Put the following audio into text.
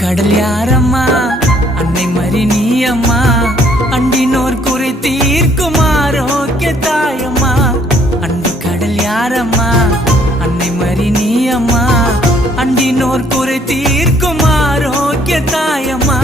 கடல் யாரம்மா அன்னை மறி நீ அம்மா அண்டினோர் குறை தீர்க்கும் ஆரோக்கிய தாயம்மா அன்பு கடல் யாரம்மா அன்னை மறி நீ அம்மா அண்டினோர் குறை தீர்க்கும் ஆரோக்கிய தாயம்மா